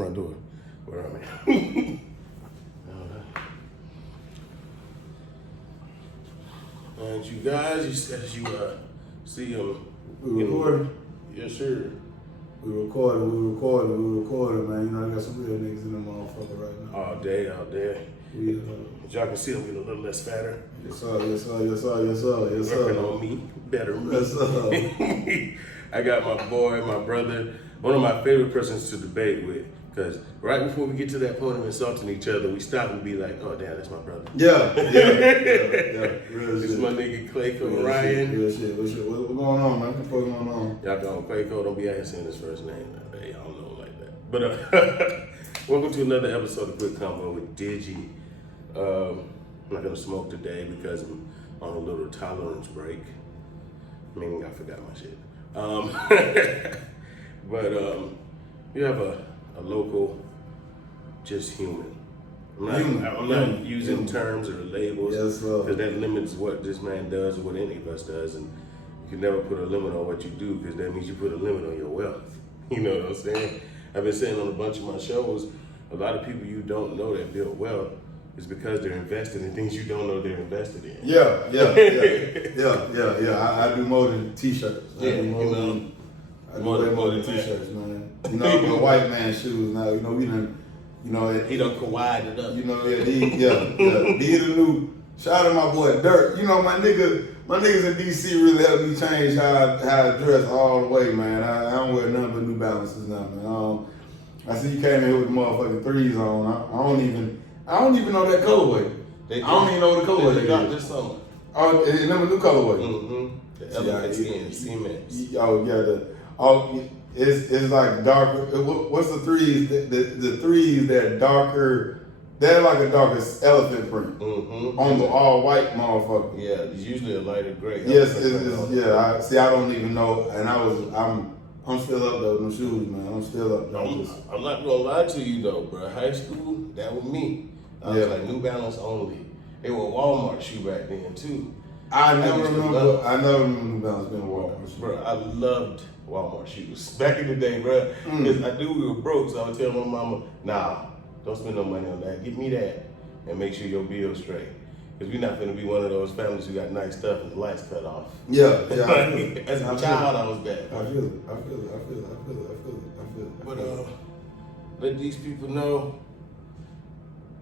Front door. Where am I? And you guys, as you see them. We recording? Yes, sir. We recording, man. You know, I got some real niggas in the motherfucker right now. All day. As y'all can see, I'm getting a little less fatter. Yes, sir. Working on me better. Yes, sir. I got my boy, my brother, one of my favorite persons to debate with. Because right before we get to that point of insulting each other, we stop and be like, oh, damn, that's my brother. Yeah. Real This shit. is my nigga Clayco Ryan. Real shit. What's going on, man? What the fuck going on? Y'all know Clayco, don't be out here saying his first name. Y'all don't know him like that. But welcome to another episode of Quick Convo with Digi. I'm not going to smoke today because I'm on a little tolerance break. Meaning I forgot my shit. But we have a local, just human. I'm not using terms or labels because that limits what this man does or what any of us does, and you can never put a limit on what you do because that means you put a limit on your wealth. You know what I'm saying? I've been saying on a bunch of my shows, a lot of people you don't know that build wealth is because they're invested in things you don't know they're invested in. Yeah. I do more than t-shirts. I do more than t-shirts, man. You know, the white man shoes now. You know, we done. You know, He done Kawhi'd it up. You know, these the new. Shout out to my boy Dirt. You know, my niggas in DC really helped me change how I dress all the way, man. I don't wear nothing but New Balances now, man. I see you came in here with the motherfucking threes on. I don't even know that colorway. I don't even know what the colorway They is. dropped this summer. Oh, it's never new colorway. Mm-hmm. The element skin, cement. It's like darker. What's the threes? The threes that darker. They're like a darker elephant print on the all white motherfucker. Yeah, it's usually a lighter gray. Yes, I don't even know, and I'm still up though. Them shoes, man. I'm still up. I'm not gonna lie to you though, bro. High school, that was me. I was like New Balance only. They were Walmart shoe back then too. I never remember New Balance being Walmart shoe. Bro, I loved Walmart shoes back in the day, bro. Because I knew we were broke, so I would tell my mama, nah, don't spend no money on that. Get me that, and make sure your bill's straight. Because we're not gonna be one of those families who got nice stuff and the lights cut off. Yeah. As a child, I was bad. I feel it. But let these people know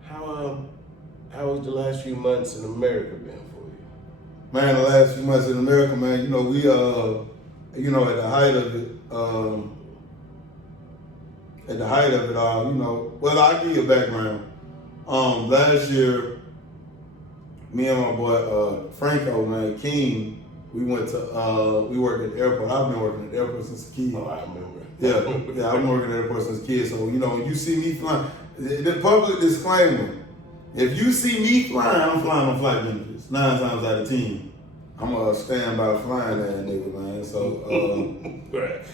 how has the last few months in America been for you? Man, the last few months in America, man, you know, we at the height of it all, you know, well, I'll give you a background. Last year, me and my boy Franco, man, King, we worked at the airport. I've been working at the airport since a kid. Oh, I remember. Yeah, I've been working at the airport since a kid. So, you know, when you see me flying, the public disclaimer, if you see me flying, I'm flying on flight benefits. 9 times out of 10, I'm gonna stand by flying that nigga, man. So,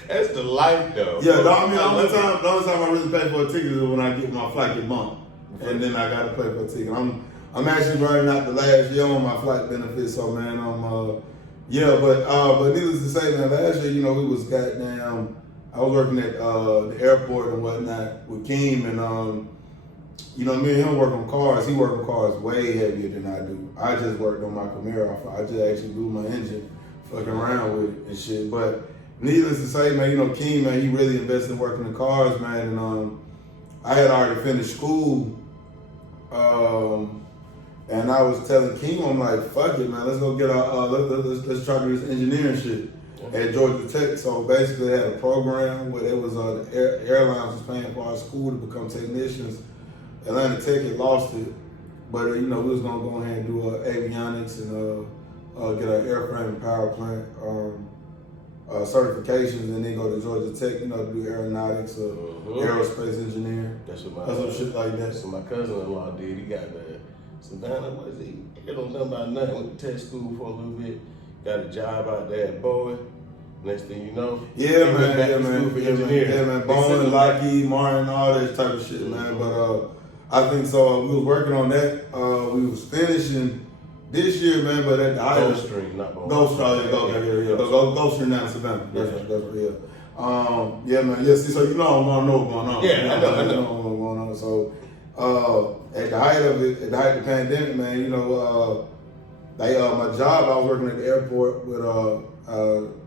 that's the life, though. Yeah, the only time I really pay for a ticket is when I get my flight get bumped, and then I gotta pay for a ticket. I'm actually running out the last year on my flight benefits, so man, but needless to say, man, last year, you know, we was goddamn. I was working at the airport and whatnot with Keem, and you know, me and him work on cars. He worked on cars way heavier than I do. I just worked on my Camaro. I just actually blew my engine, fucking around with it and shit. But needless to say, man, you know, Keem, man, he really invested in working the cars, man. And I had already finished school, and I was telling Keem, I'm like, fuck it, man, let's go get our let's try to do this engineering shit at Georgia Tech. So basically, they had a program where it was the airlines was paying for our school to become technicians. Atlanta Tech had lost it, but you know, we was gonna go ahead and do avionics and get our airframe and power plant certifications, and then go to Georgia Tech, you know, to do aeronautics or aerospace engineering. That's some shit like that. So my cousin-in-law did. He got Savannah. What is he? He don't know about nothing. Went to tech school for a little bit. Got a job out there at Boeing. Next thing you know, man, Boeing, Lockheed Martin, all that type of shit, man. But I think so. We was working on that. We was finishing this year, man. But at the height Gulfstream, not Boeing. Gulfstream, Gulfstream down in Savannah. That's right. Yeah, man. Yeah, see, so you know I'm gonna know what's going on. Yeah, I know. What's going on. So, at the height of it, at the height of the pandemic, man, you know, my job, I was working at the airport with,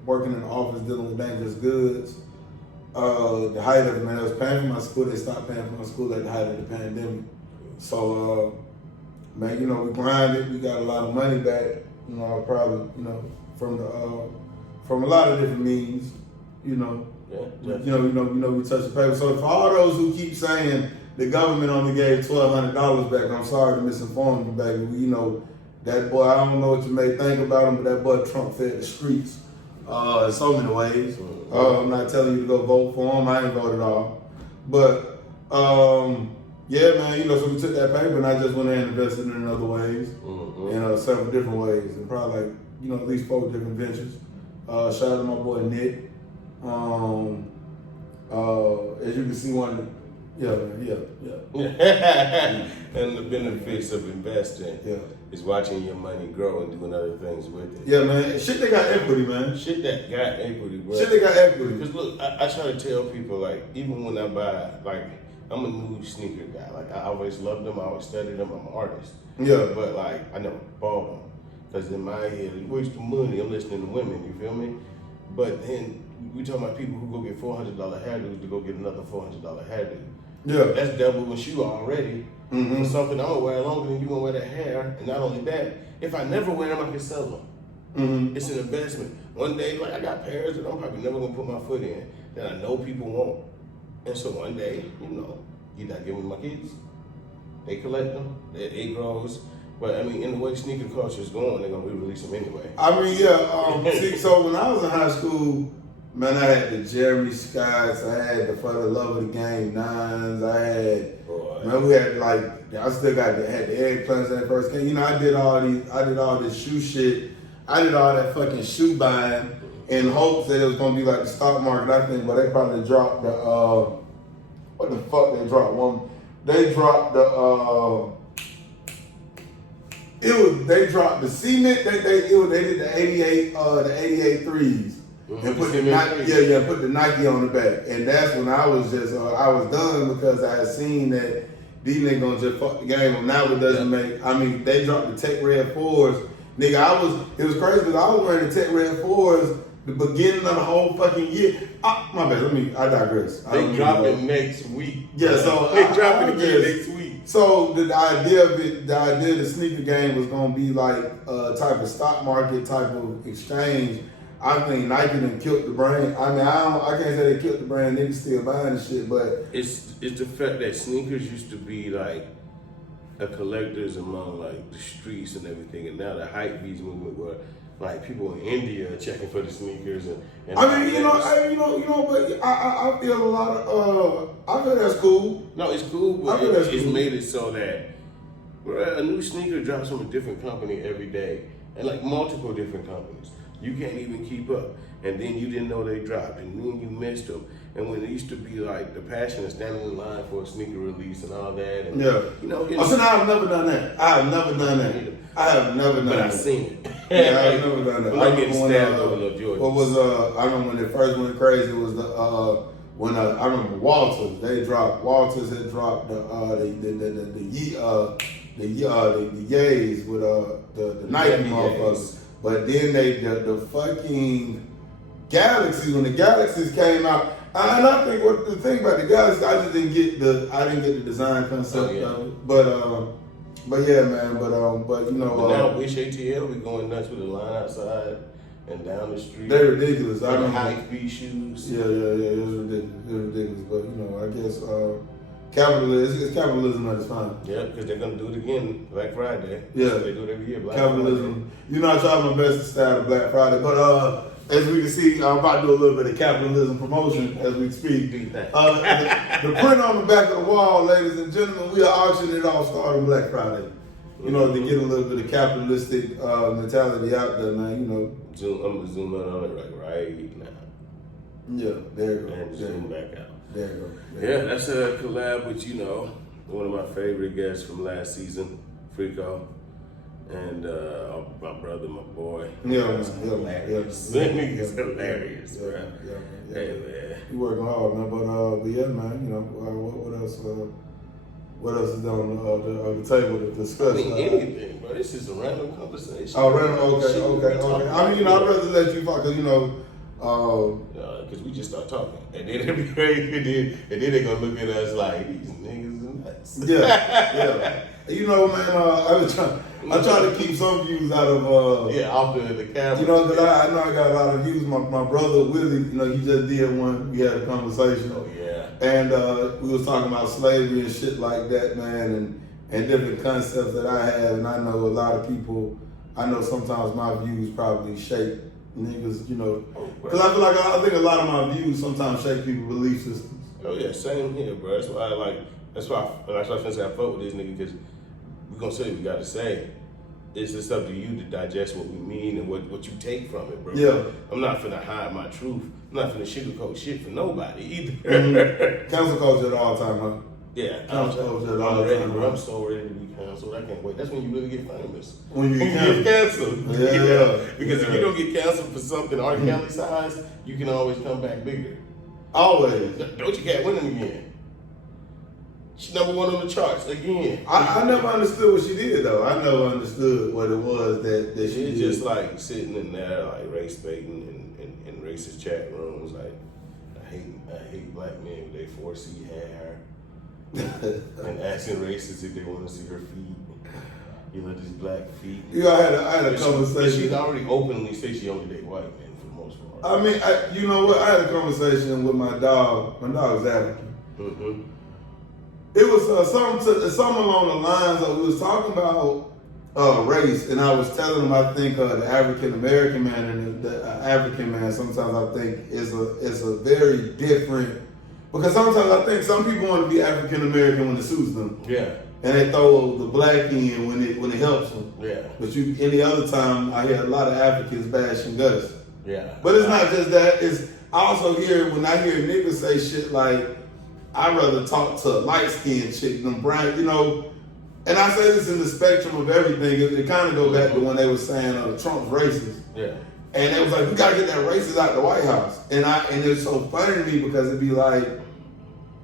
working in the office dealing with dangerous goods. The height of it, man, I was paying for my school. They stopped paying for my school at the height of the pandemic. So, man, you know, we grinded. We got a lot of money back. You know, probably, you know, from a lot of different means. You know, we touched the paper. So for all those who keep saying the government only gave $1,200 back, I'm sorry to misinform you, baby. You know, that boy, I don't know what you may think about him, but that boy Trump fed the streets in so many ways. I'm not telling you to go vote for him. I ain't voted at all. But, yeah, man, you know, so we took that paper and I just went in and invested in other ways, in several different ways, and probably like, you know, at least 4 different ventures. Shout out to my boy Nick. As you can see, yeah. And the benefits of investing is watching your money grow and doing other things with it. Yeah, man. Shit, they got equity, man. Shit that got equity, bro. Shit, they got equity. Because look, I try to tell people, like, even when I buy, like, I'm a new sneaker guy. Like, I always loved them. I always studied them. I'm an artist. Yeah. But, like, I never bought them. Because in my head, it's wasting money. I'm listening to women, you feel me? But then we talking about people who go get $400 hairdos to go get another $400 hairdo. Yeah. That's double a shoe already. For something I'm gonna wear longer than you gonna wear that hair. And not only that, if I never wear them, I can sell them. It's an investment. One day, like I got pairs that I'm probably never gonna put my foot in that I know people want. And so one day, you know, either I give them to my kids, they collect them, it grows. But I mean, in the way sneaker culture is going, they're gonna re-release them anyway. I mean, yeah. See, so when I was in high school, man, I had the Jeremy Scotts, I had the For the Love of the Game 9s, I had, man, we had like, I still had the eggplants that first came. You know, I did all this shoe shit. I did all that fucking shoe buying in hopes that it was gonna be like the stock market, I think, but they probably dropped the, what the fuck they dropped? They dropped the, they dropped the cement. They did the 88 threes and put the Nike, put the Nike on the back, and that's when I was just I was done because I had seen that these niggas gonna just fuck the game up. Now it doesn't make. I mean, they dropped the Tech Red 4s, nigga. It was crazy because I was wearing the Tech Red 4s the beginning of the whole fucking year. My bad. I digress. They drop it next week. Yeah, so they drop it again next week. So the idea of the sneaker game was gonna be like a type of stock market type of exchange. I think Nike done killed the brand. I mean, I can't say they killed the brand. Niggas still buying the shit, but it's the fact that sneakers used to be like a collectors among like the streets and everything, and now the hype beast movement where like people in India are checking for the sneakers and I mean, but I feel a lot of I feel that's cool. No, it's cool, but it's made it so that a new sneaker drops from a different company every day, and like multiple different companies. You can't even keep up, and then you didn't know they dropped, and then you missed them. And when it used to be like the passion of standing in line for a sneaker release and all that, and you know. So now I've never done that. I have never done that. But I've seen it. Yeah, I've never done that. I getting stabbed over no Jordans. What was I remember when it first went crazy was I remember Walters. Walters had dropped the Yays with the Nike motherfuckers. But then the fucking Galaxies, when the Galaxies came out, and I think what the thing about the Galaxies, I just didn't get the design concept of it. But yeah, man. But you know. But now Wish ATL be going nuts with the line outside and down the street. They're ridiculous. I don't high speed shoes. Yeah. It was ridiculous. But you know, I guess it's capitalism at its finest. Yeah, because they're gonna do it again Black Friday. Yeah, so they do it every year. Capitalism. You know, I try my best to style Black Friday, but as we can see, I'm about to do a little bit of capitalism promotion as we speak. The print on the back of the wall, ladies and gentlemen, we are auctioning it off starting Black Friday. You know, to get a little bit of capitalistic mentality out there, man. You know, I'm gonna zoom in on it right now. Yeah, there you go. And zoom back out. There you go. Yeah, that's a collab with one of my favorite guests from last season, Frico. And my brother, my boy. Hilarious. That nigga's hilarious, bro. Hey, man. You working hard, man. But yeah, man, you know, what else? What else is on the table to discuss? I mean, anything, bro. This is a random conversation. Oh, random? Okay. I mean, you know, I'd rather let you talk, because, you know, because we just start talking. And then it'll be crazy. And then they're going to look at us like, these niggas are nuts. Yeah. You know, man, I try to keep some views out of off the camera. You know, because I know I got a lot of views. My brother Willie, you know, he just did one. We had a conversation. Oh yeah. And we was talking about slavery and shit like that, man, and different concepts that I have. And I know a lot of people. I know sometimes my views probably shape niggas, you know, because I think a lot of my views sometimes shape people's belief systems. Oh yeah, same here, bro. That's why That's why I say I fuck with this nigga, because we're gonna say what we gotta say. It's just up to you to digest what we mean and what you take from it, bro. Yeah. I'm not finna hide my truth. I'm not finna sugarcoat shit for nobody either. Mm-hmm. Cancel culture at all time, huh? Yeah. Cancel culture at all time. Bro, I'm so ready to be canceled. I can't wait. That's when you really get famous. When you get canceled. Yeah. Because if you don't get canceled for something R. Kelly size, you can always come back bigger. Always. Doja Cat winning again. She's number one on the charts again. I never understood what she did though. I never understood what it was that she She's did. just like sitting in there like race baiting in racist chat rooms. Like I hate black men with their 4C hair and asking racists if they want to see her feet. You know, these black feet. Yeah, I had a conversation. She's already openly said she only date white men for the most part. I mean, you know what? I had a conversation with my dog. My dog is African. Mm-hmm. It was something along the lines of, we was talking about race, and I was telling him I think the African American man and the African man sometimes I think is a very different, because sometimes I think some people want to be African American when it suits them. Yeah. And they throw the black in when it helps them. Yeah. But any other time I hear a lot of Africans bashing us. Yeah. But it's not just that. It's I also hear when I hear niggas say shit like, I'd rather talk to a light-skinned chick than brown, you know. And I say this in the spectrum of everything. It kind of go back to when they were saying Trump's racist. Yeah. And it was like, we gotta get that racist out the White House. And it's so funny to me because it'd be like,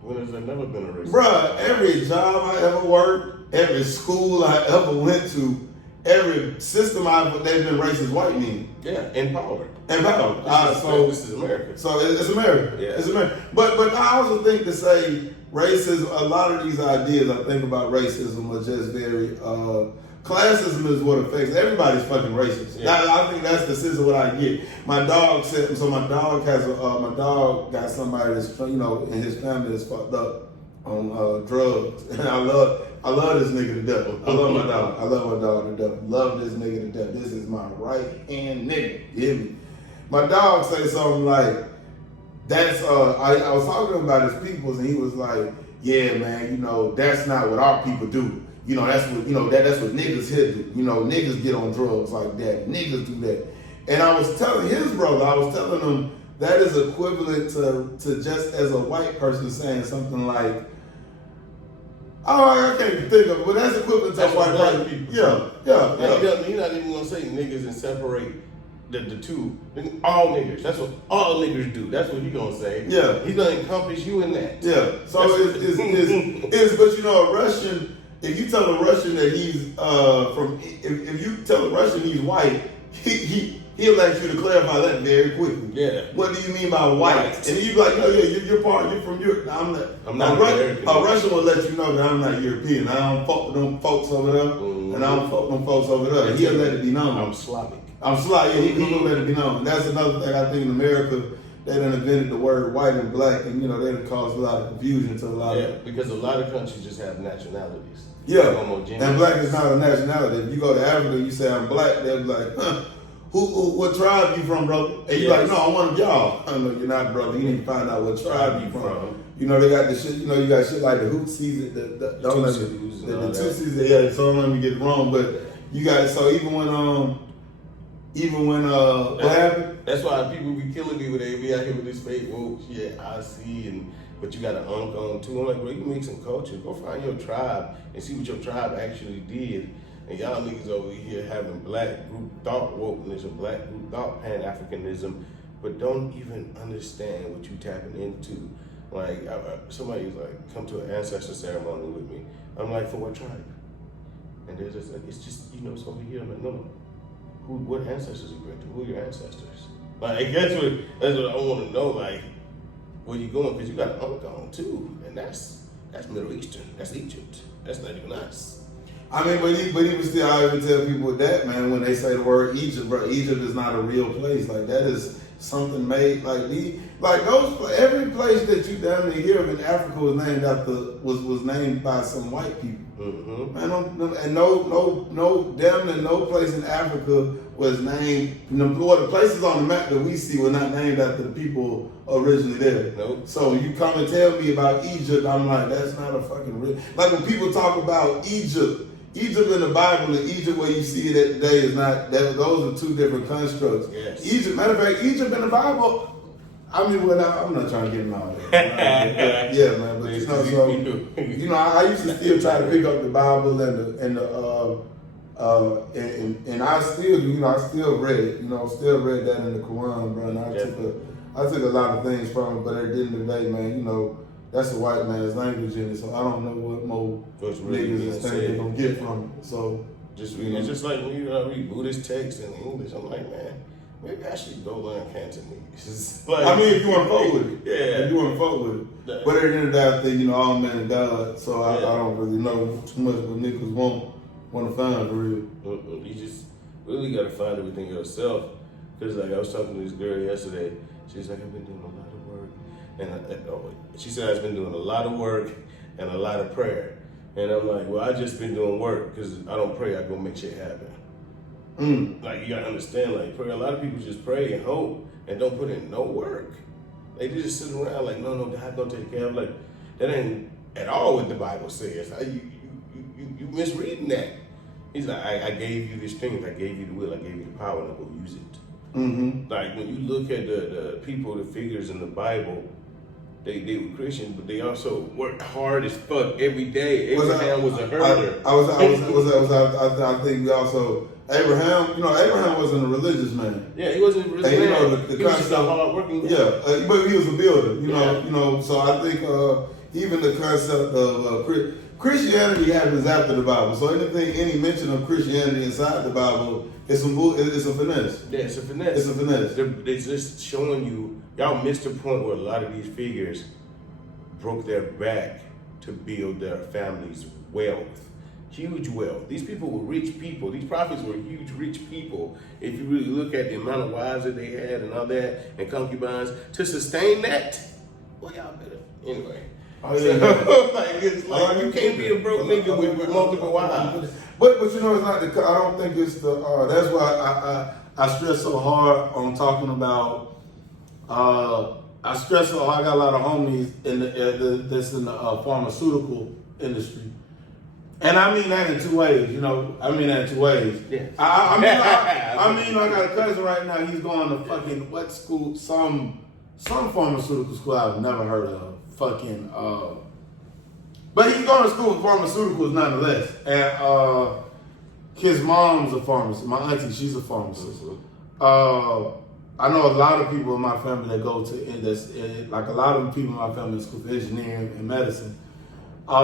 when has there never been a racist? bruh, every job I ever worked, every school I ever went to, every system they've been racist white men. Yeah, in power. So this is America. So it's America. Yeah. It's America. But I also think to say racism, a lot of these ideas I think about racism are just very classism is what affects everybody's fucking racist. Yeah. I think that's the sense of what I get. My dog said, so my dog got somebody that's, you know, in his family that's fucked up on drugs. And I love this nigga to death. I love my dog. I love my dog to death. Love this nigga to death. This is my right hand nigga. You hear me? My dog say something like, that's I was talking about his peoples, and he was like, yeah, man, you know, that's not what our people do. You know, that's what niggas here do. You know, niggas get on drugs like that. Niggas do that. And I was telling his brother, him that is equivalent to just as a white person saying something like, oh, I can't even think of it, but that's equivalent to white person. Yeah. You're not even gonna say niggas and separate the two. All niggas. That's what all niggas do. That's what he gonna say. Yeah. He's gonna encompass you in that. Yeah. So it's but you know, a Russian, if you tell a Russian that he's if you tell a Russian he's white, he'll ask you to clarify that very quickly. Yeah. What do you mean by white? And then you be like, no, yeah, you're from Europe. I'm not American. A Russian will let you know that I'm not European. I don't fuck with them folks over there, and I don't fuck with them folks over there. And he'll let it be known. I'm Slavic. Yeah, he gonna let it be known. And that's another thing I think in America, they done invented the word white and black, and you know, they done caused a lot of confusion to a lot of. Because a lot of countries just have nationalities. Yeah, and black is not a nationality. If you go to Africa, you say I'm black, they'll be like, huh, what tribe you from, brother? And you like, no, I'm one of y'all. I know you're not, brother. You need to find out what tribe you from. You know, they got the shit. You know, you got shit like the Hootsies, the Tutsis. Yeah, so don't let me get it wrong, but you got so even when what happened? That's why people be killing me when they be out here with this fake woke shit. I see, but you got an unk on too. I'm like, bro, you mixing culture. Go find your tribe and see what your tribe actually did And y'all niggas over here having black group thought wokeness or black group thought Pan-Africanism, but don't even understand what you tapping into. Like, somebody's like, come to an ancestor ceremony with me. I'm like, for what tribe? And they're just like, it's just, it's over here. I'm like, no. What ancestors you bring to? Who are your ancestors? Like, that's what I want to know. Like, where you going? Because you got an uncle on too, and that's Middle Eastern. That's Egypt. That's not even us. I mean, but even still, I even tell people that, man, when they say the word Egypt, bro, Egypt is not a real place. Like, that is something made every place that you damn near hear of in Africa was named after was named by some white people. Mm-hmm. And no damn near no place in Africa was named. The places on the map that we see were not named after the people originally there. Nope. So you come and tell me about Egypt, I'm like, that's not a fucking real. Like when people talk about Egypt in the Bible and Egypt where you see it today is not. Those are two different constructs. Yes. Egypt, matter of fact, Egypt in the Bible. I mean, I'm not trying to get in all that. Yeah, man. But I used to still try to pick up the Bible and I still, I still read it. Still read that in the Quran, bro. And I took a lot of things from it, but at the end of the day, man, that's a white man's language in it, so I don't know what more niggas think they're gonna get from it. So it's just like when you read Buddhist texts in English, I'm like, man, maybe I should go learn Cantonese. Like, I mean, if you want to fuck with it, yeah. If you want to fuck with it, but at the end of the day, I think all men are God, so I don't really know too much what niggas want to find for real. You just really gotta find everything yourself. Cause like I was talking to this girl yesterday, she's like, I've been doing a lot of work. And she said I've been doing a lot of work and a lot of prayer. And I'm like, well, I just been doing work because I don't pray, I go make shit happen. Like, you gotta understand, like, prayer, a lot of people just pray and hope and don't put in no work. They just sit around like, no, God gonna take care of. Like, that ain't at all what the Bible says. You misreading that. He's like, I gave you the strength, I gave you the will, I gave you the power, and I go use it. Mm-hmm. Like when you look at the people, the figures in the Bible, they were Christians, but they also worked hard as fuck every day. Abraham was a herder. I think we also Abraham. Abraham wasn't a religious man. Yeah, he wasn't a religious man. He was just a hard working guy. Yeah, but he was a builder. So I think even the concept of Christianity happens after the Bible. So any mention of Christianity inside the Bible. It's a finesse. Yeah, it's a finesse. It's a finesse. They're just showing you, y'all missed the point where a lot of these figures broke their back to build their family's wealth. Huge wealth. These people were rich people. These prophets were huge rich people. If you really look at the amount of wives that they had and all that, and concubines, to sustain that, well, y'all better. Anyway. Oh, yeah. It's like you can't be a broke nigga with multiple wives. But it's not the. I don't think it's the. That's why I stress so hard on talking about. I stress so hard. I got a lot of homies that's in the pharmaceutical industry, and I mean that in two ways. I mean that in two ways. Yeah. I got a cousin right now. He's going to fucking what school? Some pharmaceutical school I've never heard of. But he's going to school with pharmaceuticals nonetheless. And his mom's a pharmacist. My auntie, she's a pharmacist. I know a lot of people in my family that go to, like a lot of people in my family in school for engineering and medicine. But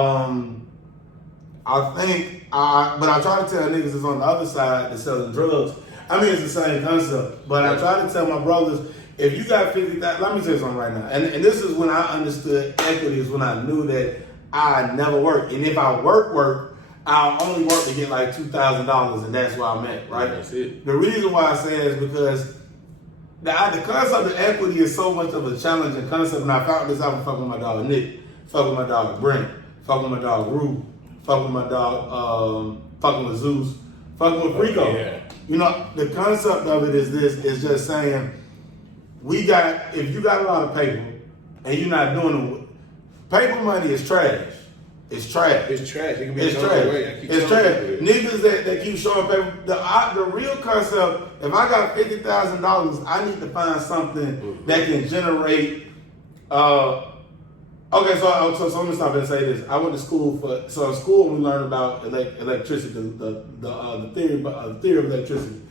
I try to tell niggas that's on the other side that's selling drugs. I mean, it's the same concept. But I try to tell my brothers, if you got 50,000, let me tell you something right now. And this is when I understood equity, is when I knew that I never worked. And if I work, I'll only work to get like $2,000, and that's where I'm at, right? That's it. The reason why I say it is because the concept of equity is so much of a challenging concept, and I found this out from fucking with my dog Nick, fucking with my dog Brent, fucking with my dog Rue, fucking with my dog, fucking with Zeus, fucking with Rico. Yeah. The concept of it is this, is just saying, if you got a lot of paper and you're not doing it, paper money is trash. It's trash. It's trash. It can be it's trash. It's trash. Niggas that keep showing paper. The real concept, if I got $50,000, I need to find something that can generate Okay, so let me stop and say this. I went to school in school we learned about electricity, the theory of electricity.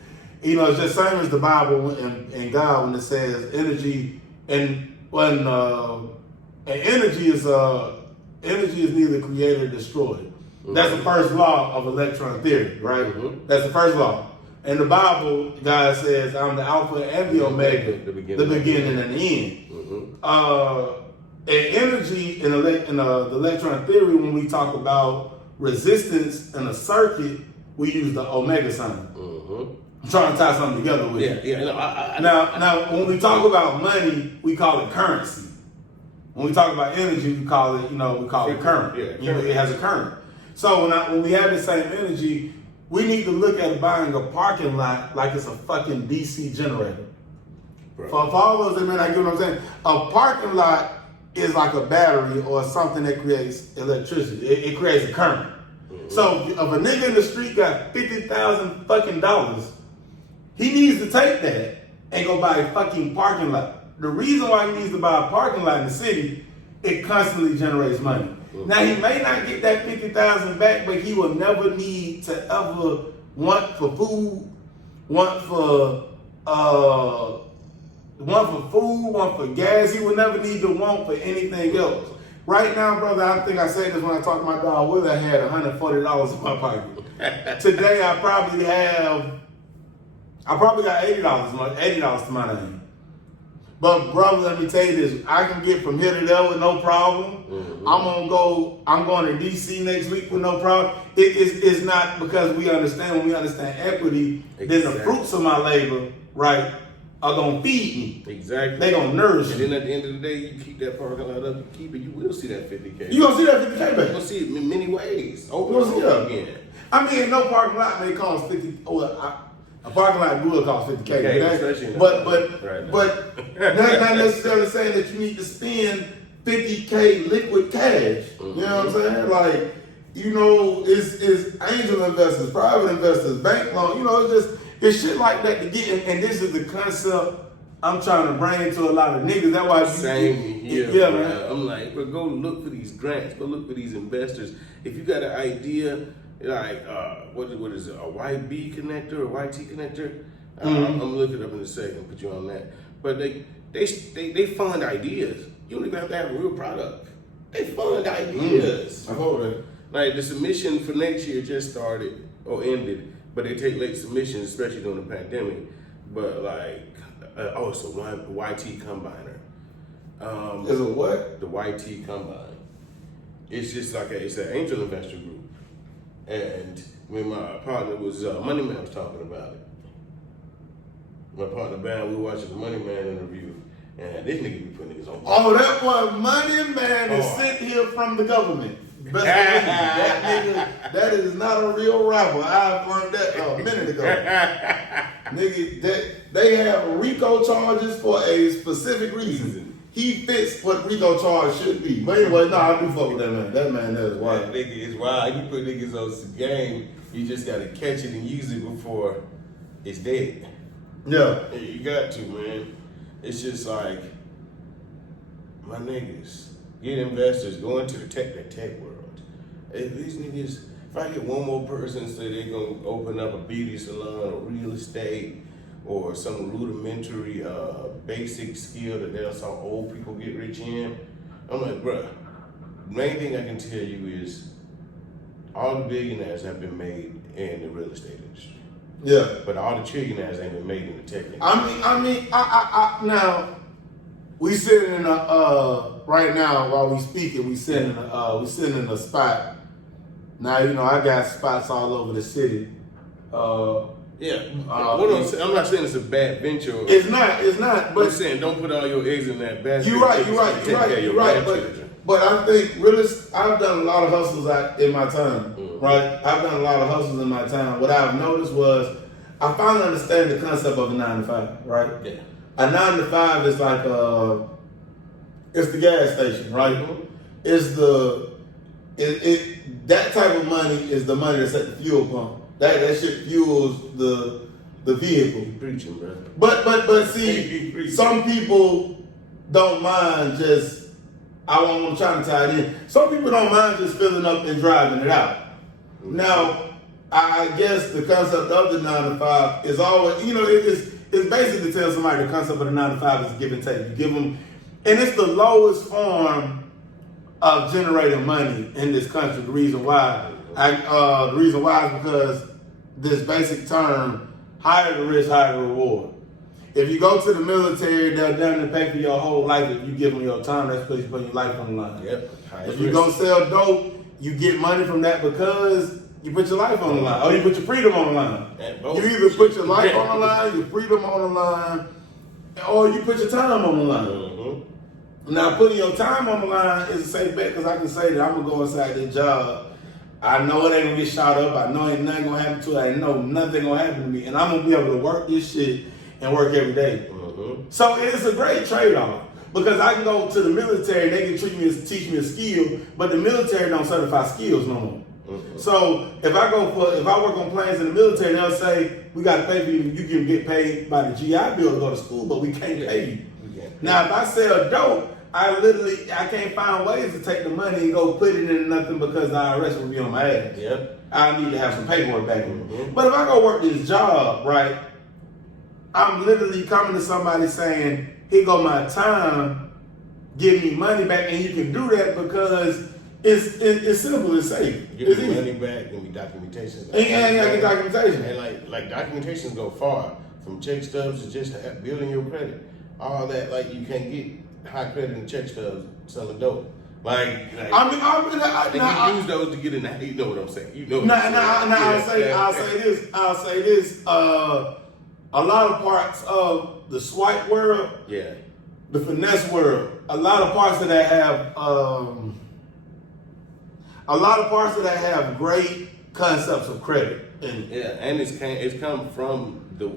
You know, it's just same as the Bible and God when it says energy and energy is neither created or destroyed. Mm-hmm. That's the first law of electron theory, right? Mm-hmm. That's the first law. In the Bible, God says, "I'm the Alpha and the Omega, the beginning and the end." Mm-hmm. And energy in the electron theory, when we talk about resistance in a circuit, we use the omega sign. Mm-hmm. I'm trying to tie something together with you. Yeah. No, now, when we talk about money, we call it currency. When we talk about energy, we call it current. Yeah, it has a current. So when we have the same energy, we need to look at buying a parking lot like it's a fucking DC generator. Right. For all those that may not get what I'm saying, a parking lot is like a battery or something that creates electricity. It creates a current. Mm-hmm. So if a nigga in the street got $50,000 fucking dollars, he needs to take that and go buy a fucking parking lot. The reason why he needs to buy a parking lot in the city, it constantly generates money. Mm-hmm. Now he may not get that $50,000 back, but he will never need to ever want for food, want for gas. He will never need to want for anything else. Right now, brother, I think I said this when I talked to my dog, Will, I had $140 in my pocket. Today, I probably got $80 to my name. But brother, let me tell you this, I can get from here to there with no problem. Mm-hmm. I'm going to DC next week with no problem. It's not because we understand, when we understand equity, exactly. Then the fruits of my labor, right, are gonna feed me. Exactly. They gonna nourish me. And then at the end of the day, you keep that parking lot up, you keep it, you will see that 50K. You gonna see that 50K back. You're gonna see it in many ways. Over again. I mean, no parking lot may cost 50. A parking lot will cost 50K. But not necessarily saying that you need to spend 50K liquid cash. Mm-hmm. You know what I'm saying? Like, you know, it's angel investors, private investors, bank loan. You know, it's shit like that to get in. And this is the concept I'm trying to bring to a lot of niggas. That's why same here. Yeah, man. I'm like, but go look for these grants. Go look for these investors. If you got an idea, like what is it? A YB connector or YT connector? Mm-hmm. I'm looking up in a second. Put you on that. But they fund ideas. You don't even have to have a real product. They fund ideas. I hold it. Like the submission for next year just started or ended. But they take late submissions, especially during the pandemic. But like, it's a YT Combiner. Is it what? The YT Combine. It's just like it's an angel investor group. And when my partner was, Money Man was talking about it. My partner Bam, we were watching the Money Man interview. And this nigga be putting niggas on. Oh, that boy Money Man is sent here from the government. That nigga, that is not a real rapper. I learned that a minute ago. Nigga, they have RICO charges for a specific reason. He fits what RICO charge should be. But anyway, I do fuck with that man. That man is wild. That nigga is wild. You put niggas on some game, you just gotta catch it and use it before it's dead. Yeah. You got to, man. It's just like, my niggas, get investors, go into the tech world. If these niggas, if I get one more person say they're gonna open up a beauty salon or real estate or some rudimentary basic skill that they'll saw old people get rich in, I'm like, bruh, the main thing I can tell you is all the billionaires have been made in the real estate industry. Yeah. But all the trillionaires ain't been made in the tech industry. I now, we sitting in right now while we speaking, we sitting in a spot. Now, you know, I got spots all over the city. I'm not saying it's a bad venture. It's not. But I'm saying don't put all your eggs in that basket. You're right. But I think I've done a lot of hustles in my time, right? I've done a lot of hustles in my time. What I've noticed was I finally understand the concept of a 9 to 5, right? Yeah. A 9 to 5 is like it's the gas station, right? Mm-hmm. It's that type of money is the money that's at the fuel pump. That shit fuels the vehicle. You preaching, bro. But see, some people don't mind just I'm trying to tie it in. Some people don't mind just filling up and driving it out. Now, I guess the concept of the 9 to 5 is always, it's basically to tell somebody the concept of the 9 to 5 is give and take. You give them, and it's the lowest form of generating money in this country. The reason why is because this basic term, higher the risk, higher the reward. If you go to the military, they'll damn pay for your whole life. If you give them your time, that's because you put your life on the line. Yep. If you go sell dope, you get money from that because you put your life on the line, or you put your freedom on the line. You either put your life on the line, your freedom on the line, or you put your time on the line. Mm-hmm. Now, putting your time on the line is a safe bet because I can say that I'm gonna go inside this job. I know it ain't gonna get shot up. I know ain't nothing gonna happen to it. I know nothing gonna happen to me, and I'm gonna be able to work this shit and work every day. Mm-hmm. So it's a great trade-off. Because I can go to the military, they can teach me a skill, but the military don't certify skills no more. Mm-hmm. So if I work on planes in the military, they'll say we got to pay for you. You can get paid by the GI Bill to go to school, but we can't pay you. Now if I sell dope, I can't find ways to take the money and go put it in nothing because the IRS will be on my ass. Yep. I need to have some paperwork back in. Mm-hmm. But if I go work this job, right, I'm literally coming to somebody saying, here go my time, give me money back, and you can do that because it's simple, it's safe. Give me money back, give me documentation. And I get documentation. And like documentations go far, from check stubs to just building your credit. All that, like you can't get high credit and check stubs selling dope. I use those to get in the, you know what I'm saying. You know. I'll say this. A lot of parts of the swipe world, the finesse world, a lot of parts of that have great concepts of credit. And it's come from the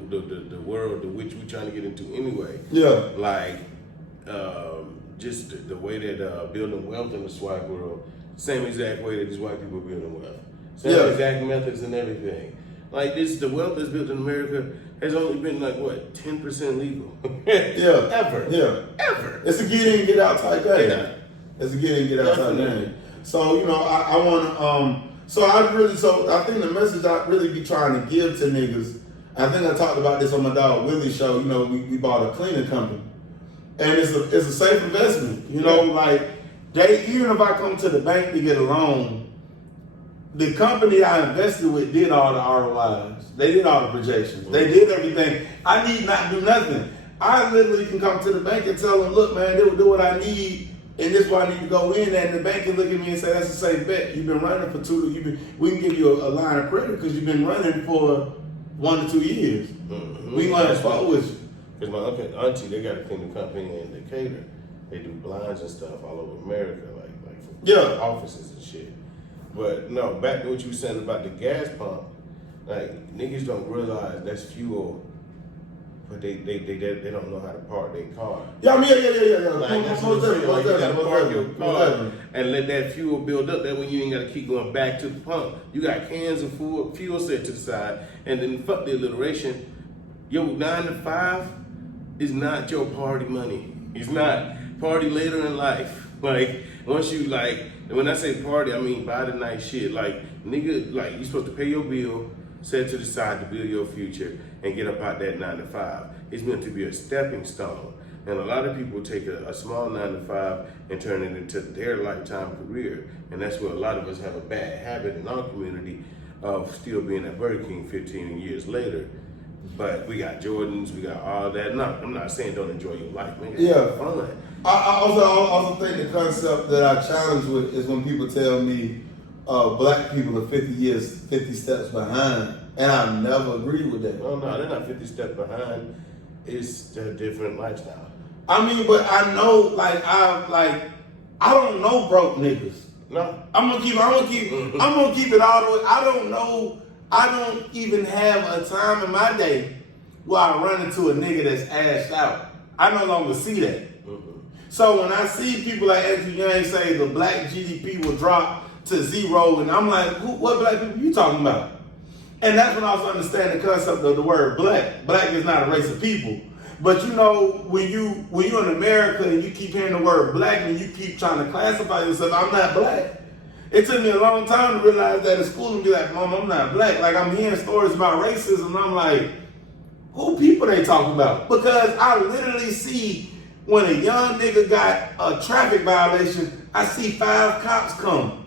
world to which we're trying to get into anyway. Yeah. Like just the way that building wealth in the swipe world, same exact way that these white people are building wealth. Same exact methods and everything. Like the wealth that's built in America has only been 10% legal. Ever. Yeah. Ever. It's a get in, get out type thing. Yeah. It's a get in, get out type thing. So, I want to, I think the message I really be trying to give to niggas, I think I talked about this on my dog Willie's show, we bought a cleaning company. And it's a safe investment. Even if I come to the bank to get a loan, the company I invested with did all the ROIs. They did all the projections. They did everything. I need not do nothing. I literally can come to the bank and tell them, look, man, they will do what I need, and this is where I need to go in. And the bank can look at me and say, that's a safe bet. You've been running for we can give you a line of credit because you've been running for 1 to 2 years. Mm-hmm. We want to follow with you. Because my uncle and auntie, they got a cleaning company in Decatur. They do blinds and stuff all over America, like for offices and shit. But no, back to what you were saying about the gas pump. Like niggas don't realize that's fuel, but they don't know how to park their car. Yeah. Like that's what I'm saying. Like you gotta park your car and let that fuel build up. That way you ain't gotta keep going back to the pump. You got cans of fuel set to the side, and then fuck the alliteration. Your 9 to 5 is not your party money. It's not party later in life. Like once you when I say party, I mean buy the nice shit. Like nigga, you supposed to pay your bill, set to the side to build your future, and get up out that 9 to 5. It's meant to be a stepping stone. And a lot of people take a small 9 to 5 and turn it into their lifetime career. And that's where a lot of us have a bad habit in our community of still being at Burger King 15 years later. But we got Jordans, we got all that. No, I'm not saying don't enjoy your life, man. Yeah. Fun. I also think the concept that I challenge with is when people tell me black people are 50 steps behind, and I never agree with that. No, they're not 50 steps behind. It's a different lifestyle. I mean, but I know, I don't know broke niggas. No, I'm gonna keep it all the way. I don't know. I don't even have a time in my day where I run into a nigga that's assed out. I no longer see that. Mm-hmm. So when I see people like Andrew Yang say the black GDP will drop to 0, and I'm like, what black people you talking about? And that's when I also understand the concept of the word black. Black is not a race of people. But you know, when you in America and you keep hearing the word black and you keep trying to classify yourself, I'm not black. It took me a long time to realize that in school and be like, Mom, I'm not black. Like I'm hearing stories about racism and I'm like, who people they talking about? Because I literally see when a young nigga got a traffic violation, I see 5 cops come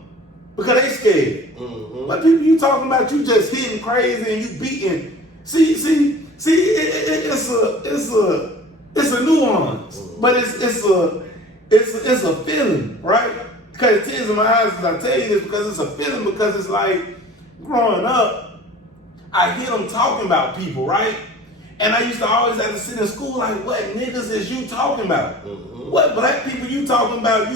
because they scared. Mm-hmm. But people you talking about, you just hitting crazy and you beating. See, it's a nuance, but it's a feeling, right? Because tears in my eyes as I tell you this, because it's a feeling, because it's like growing up, I hear them talking about people, right? And I used to always have to sit in school like, what niggas is you talking about? Mm-hmm. What black people you talking about?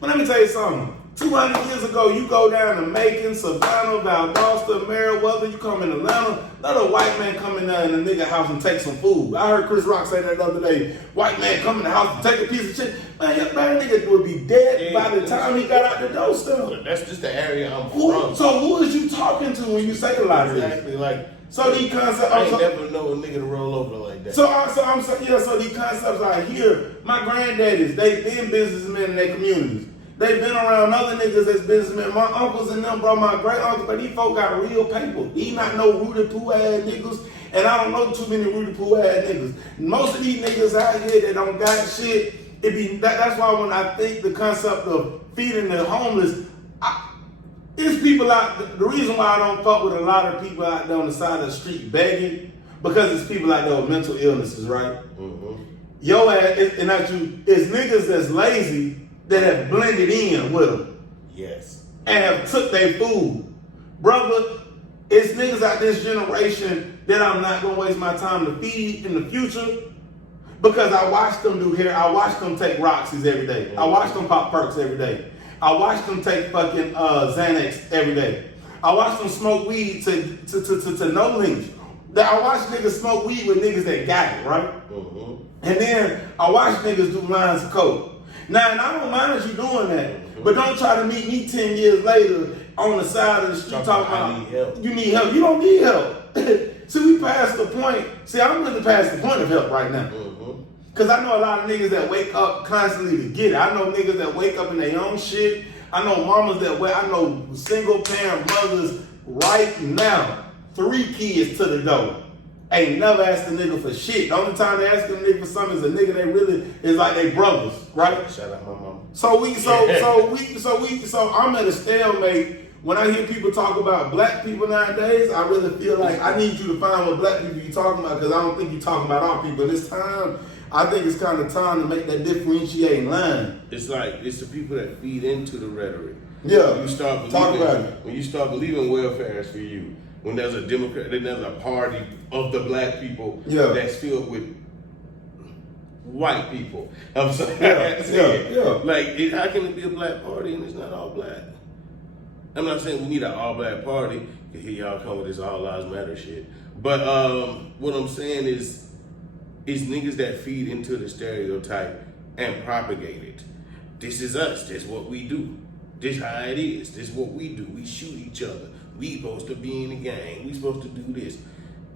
But let me tell you something. 200 years ago, you go down to Macon, Savannah, Valdosta, Meriwether, you come in Atlanta, let a white man come in there in a nigga house and take some food. I heard Chris Rock say that the other day. White man come in the house and take a piece of chicken. Man, that nigga would be dead by the time he got out the door still. That's just the area I'm from. So who is you talking to when you say a lot of this? Exactly, like, so these concepts, I ain't never know a nigga to roll over like that. So these concepts I hear, my granddaddies, they been businessmen in their communities. They been around other niggas as businessmen. My uncles and them, bro, my great uncle, but these folk got real paper. He not no Rudy Poo ass niggas, and I don't know too many Rudy Poo ass niggas. Most of these niggas out here that don't got shit, that's why when I think the concept of feeding the homeless, it's people out. The reason why I don't fuck with a lot of people out there on the side of the street begging, because it's people out there with mental illnesses, right? Mm-hmm. Yo ass, and not you, it's niggas that's lazy that have blended in with them. Yes. And have took their food. Brother, it's niggas out this generation that I'm not gonna waste my time to feed in the future, because I watch them do hair. I watch them take Roxy's every day. Mm-hmm. I watch them pop perks every day. I watch them take fucking Xanax every day. I watch them smoke weed to no length. I watch niggas smoke weed with niggas that got it, right? Mm-hmm. And then I watch niggas do lines of coke. Now, and I don't mind you doing that, but don't try to meet me 10 years later on the side of the street talking about you need help. You don't need help. See, we passed the point. See, I'm really past the point of help right now. Because I know a lot of niggas that wake up constantly to get it. I know niggas that wake up in their own shit. I know mamas I know single parent mothers right now, 3 kids to the door. Ain't never asked a nigga for shit. The only time they ask a nigga for something is a nigga they really is like they brothers, right? Shout out my mama. So I'm at a stalemate when I hear people talk about black people nowadays. I really feel like I need you to find what black people you're talking about, because I don't think you're talking about our people. This time, I think it's kind of time to make that differentiating line. It's like, it's the people that feed into the rhetoric. Yeah. When you start talk about it. When you start believing welfare is for you. When there's a Democrat, then there's a party of the black people that's filled with white people. I'm sorry. Yeah. Like, how can it be a black party and it's not all black? I'm not saying we need an all black party. Here y'all come with this all lives matter shit. But what I'm saying is niggas that feed into the stereotype and propagate it. This is us. This is what we do. This how it is. This is what we do. We shoot each other. We supposed to be in the gang. We supposed to do this.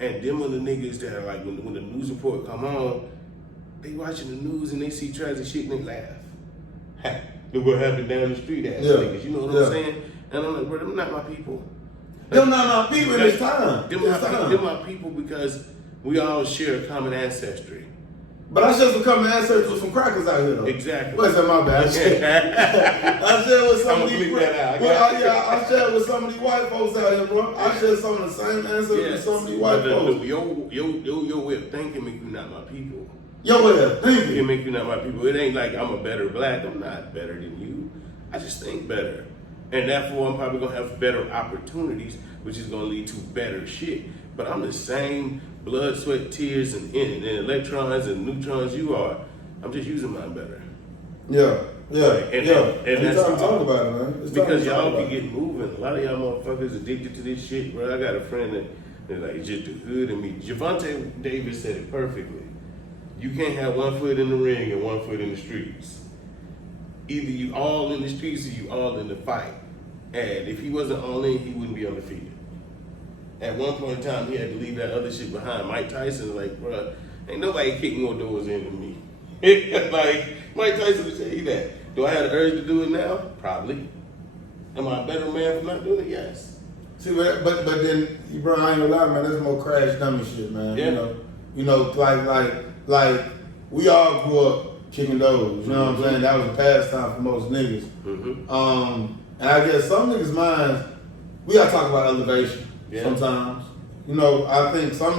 And them are the niggas that are like, when the news report come on, they watching the news and they see tragic shit and they laugh. Ha, look what happened down the street ass niggas. You know what I'm saying? And I'm like, bro, them not my people. Them not my people in this time. Them my people because we all share a common ancestry. But I just become an ancestor with some crackers out here though. Exactly. What's that, my bad? I shared with some of these. I shared with some of these white folks out here, bro. I share some of the same ancestors with some of these white folks. Your way of thinking make you not my people. Your way of thinking it make you not my people. It ain't like I'm a better black. I'm not better than you. I just think better, and therefore I'm probably gonna have better opportunities, which is gonna lead to better shit. But I'm the same blood, sweat, tears, and electrons and neutrons you are. I'm just using mine better. Yeah. And that's time to talk about it, man. It's because y'all can get moving. A lot of y'all motherfuckers addicted to this shit, bro. I got a friend that's like just the hood in me. Javante Davis said it perfectly. You can't have one foot in the ring and one foot in the streets. Either you all in the streets or you all in the fight. And if he wasn't all in, he wouldn't be undefeated. At one point in time, he had to leave that other shit behind. Mike Tyson, like, bro, Ain't nobody kicking more doors in than me. Like, Mike Tyson would tell you that. Do I have the urge to do it now? Probably. Am I a better man for not doing it? Yes. See, but then, bro, I ain't gonna lie, man, that's more crash dummy shit, man. Yeah. You know, like we all grew up kicking doors, you know what I'm saying? That was a pastime for most niggas. And I guess some niggas' minds, we gotta talk about elevation sometimes. You know, I think some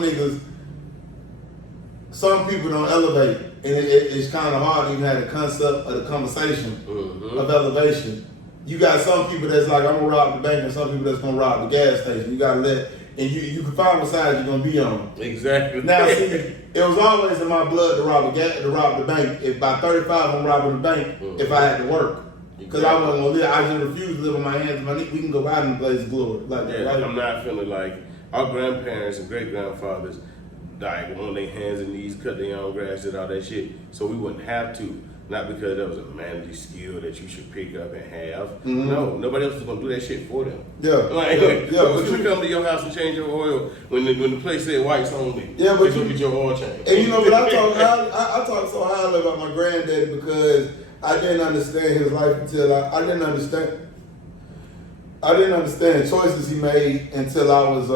people don't elevate, and it's kind of hard to even have the concept of the conversation of elevation. You got some people that's like, I'm gonna rob the bank, and some people that's gonna rob the gas station. You gotta and you can find what side you're gonna be on. Exactly. Now, see, it was always in my blood to rob the bank. If by 35, I'm robbing the bank if I had to work. Because I wasn't gonna live. I just refused to live on my hands and my knees. We can go out in the place of glory. Like that, right? I'm not feeling like our grandparents and great grandfathers died on their hands and knees, cut their own grass, did all that shit. So we wouldn't have to. Not because that was a manly skill that you should pick up and have. No, nobody else was gonna do that shit for them. But you come to your house and change your oil when the place said whites only. Yeah, but you get your oil changed. And you know, but I talk so highly about my granddaddy because I didn't understand his life until I didn't understand the choices he made until I was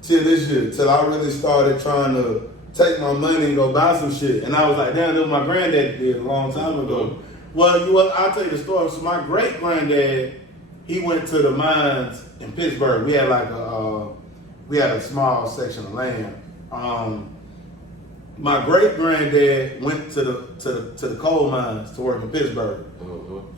till this year, till I really started trying to take my money and go buy some shit. And I was like, damn, that was my granddad did a long time ago. Well, I'll tell you the story. So my great granddad, he went to the mines in Pittsburgh. We had like a small section of land. My great granddad went to the coal mines to work in Pittsburgh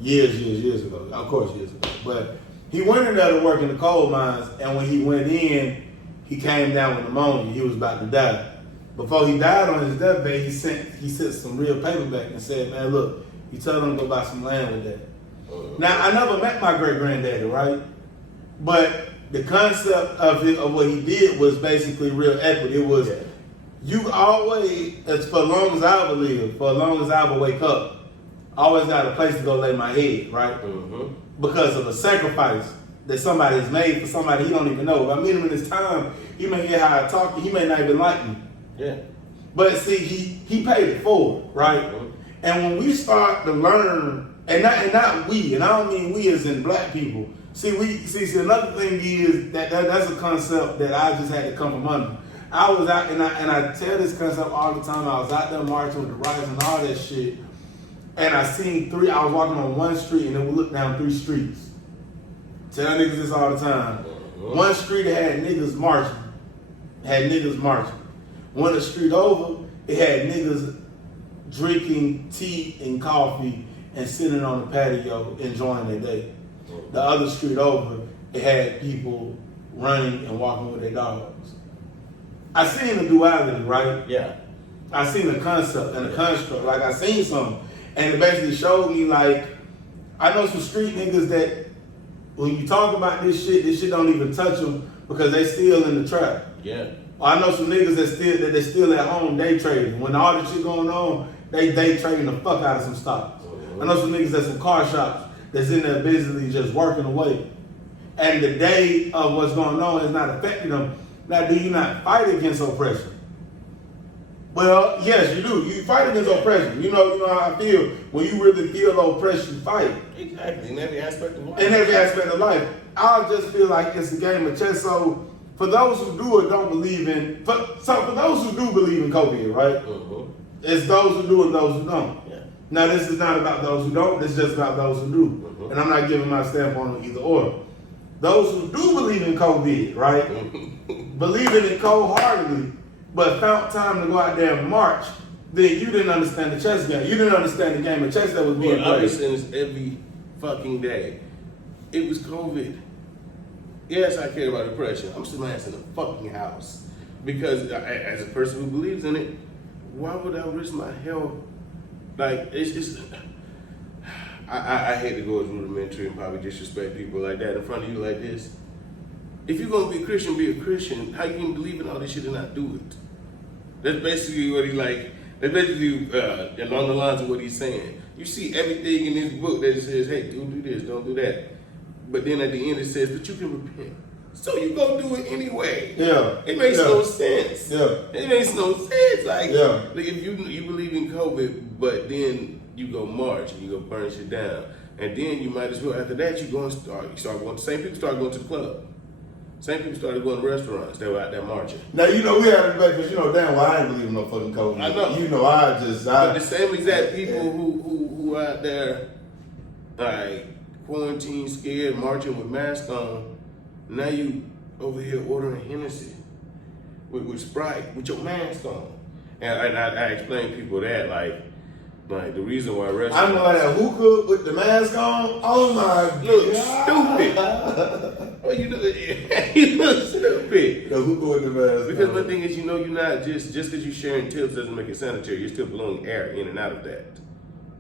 years ago. Of course, years ago. But he went in there to work in the coal mines, and when he went in, he came down with pneumonia. He was about to die. Before he died on his deathbed, he sent some real paper back and said, man, look, he told him to go buy some land with that. Now, I never met my great-granddaddy, right? But the concept of what he did was basically real equity. It was, you always, as for as long as I ever live, for as long as I ever wake up, I always got a place to go lay my head, right? Because of a sacrifice that somebody has made for somebody he don't even know. If I meet him in this time, he may get how I talk, he may not even like me. Yeah. But see, he paid it forward, right? And when we start to learn, and not we, and I don't mean we as in black people. See, another thing is that's a concept that I just had to come from under. I was out, and I tell this concept all the time. I was out there marching with the riots and all that shit, and I was walking on one street, and then we looked down 3 streets. Tell niggas this all the time. One street had niggas marching. One street over, it had niggas drinking tea and coffee and sitting on the patio enjoying their day. The other street over, it had people running and walking with their dogs. I seen the duality, right? Yeah. I seen the concept and the construct. Like, I seen something. And it basically showed me, like, I know some street niggas that when you talk about this shit don't even touch them because they still in the trap. Yeah. I know some niggas that they still at home day trading. When all this shit going on, they day trading the fuck out of some stocks. I know some niggas that's some car shops that's in there busily just working away. And the day of what's going on is not affecting them. Now, do you not fight against oppression? Well, yes, you do. You fight against oppression. You know how I feel. When you really feel oppression, you fight. Exactly. In every aspect of life. In every aspect of life. I just feel like it's a game of chess. So for those who do or don't believe in, for those who do believe in COVID, right? It's those who do and those who don't. Yeah. Now, this is not about those who don't. This is just about those who do. And I'm not giving my standpoint on either or. Those who do believe in COVID, right? Believe in it cold-heartedly, but found time to go out there and march, then you didn't understand the chess game. You didn't understand the game of chess that was being played. I've been saying this every fucking day. It was COVID. Yes, I care about oppression. I'm still ass in the fucking house. Because as a person who believes in it, why would I risk my health? Like, it's just, I hate to go as rudimentary and probably disrespect people like that in front of you like this. If you're gonna be a Christian, be a Christian. How you can believe in all this shit and not do it? That's basically what that's basically along the lines of what he's saying. You see everything in this book that says, hey, do this, don't do that. But then at the end it says, but you can repent. So you go do it anyway. Yeah. It makes no sense. Yeah. It makes no sense. Like, yeah. Like if you believe in COVID, but then you go march and you go burn shit down. And then you might as well, after that, you start going, same people start going to the club. Same people started going to restaurants. They were out there marching. Now, we had a debate, because damn well I ain't believe in no fucking COVID. I know. But the same exact people who out there, like, quarantine, scared, marching with masks on, now you over here ordering Hennessy with Sprite with your mask on. And I explain to people that, like the reason why restaurants... I know that hookah with the mask on. Oh my God. Stupid. Well, you look stupid. The hookah with the mask because on. my thing is, you're not just because you're sharing tips doesn't make it sanitary. You're still blowing air in and out of that.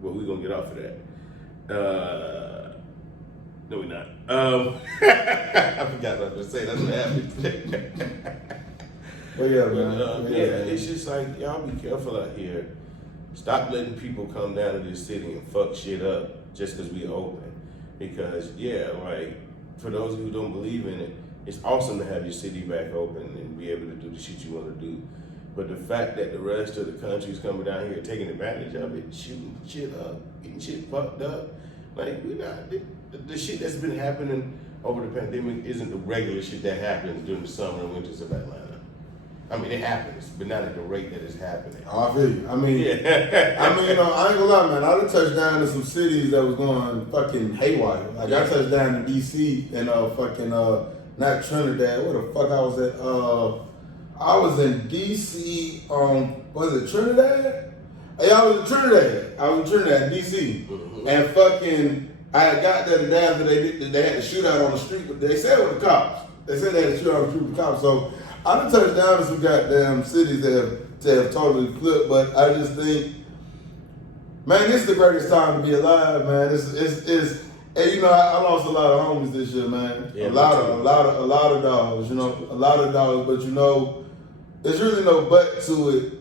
Well, we're gonna get off of that. No, we're not. I forgot what I was going to say. That's what happened. But yeah, man. It's just like, y'all be careful out here. Stop letting people come down to this city and fuck shit up just because we open. Because, for those of you who don't believe in it, it's awesome to have your city back open and be able to do the shit you want to do. But the fact that the rest of the country's coming down here taking advantage of it, shooting shit up, getting shit fucked up, we're not... The shit that's been happening over the pandemic isn't the regular shit that happens during the summer and winters of Atlanta. I mean, it happens, but not at the rate that it's happening. I feel you. I ain't gonna lie, man. I done touched down in some cities that was going fucking haywire. Like, I touched down in DC and not Trinidad. Where the fuck I was at? I was in DC, was it Trinidad? Yeah, I was in Trinidad, DC. Mm-hmm. And fucking... I got there the day after they had the shootout on the street, but they said it was the cops. They said they had a shootout on the street with the cops. So I done touched down in some goddamn cities that have totally flipped, but I just think, man, this is the greatest time to be alive, man. And I lost a lot of homies this year, man. Yeah, a lot of dogs, a lot of dogs, but there's really no but to it.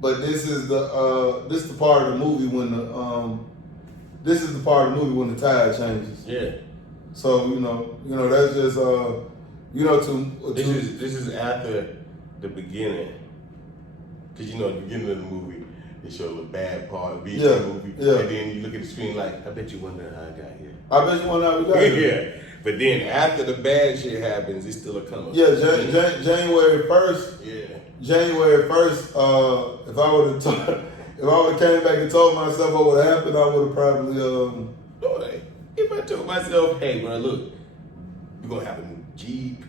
But this is the part of the movie when the tide changes. Yeah. So that's just This is after the beginning, because at the beginning of the movie they show the bad part of the movie, and then you look at the screen like, I bet you wonder how I got here. I bet you wonder how we got here. Yeah. But then after the bad shit happens, it's still a come up. Yeah, January 1st. Yeah. January 1st. If I would have came back and told myself what would have happened, I would have probably If I told myself, hey bro, look, you're gonna have a new Jeep,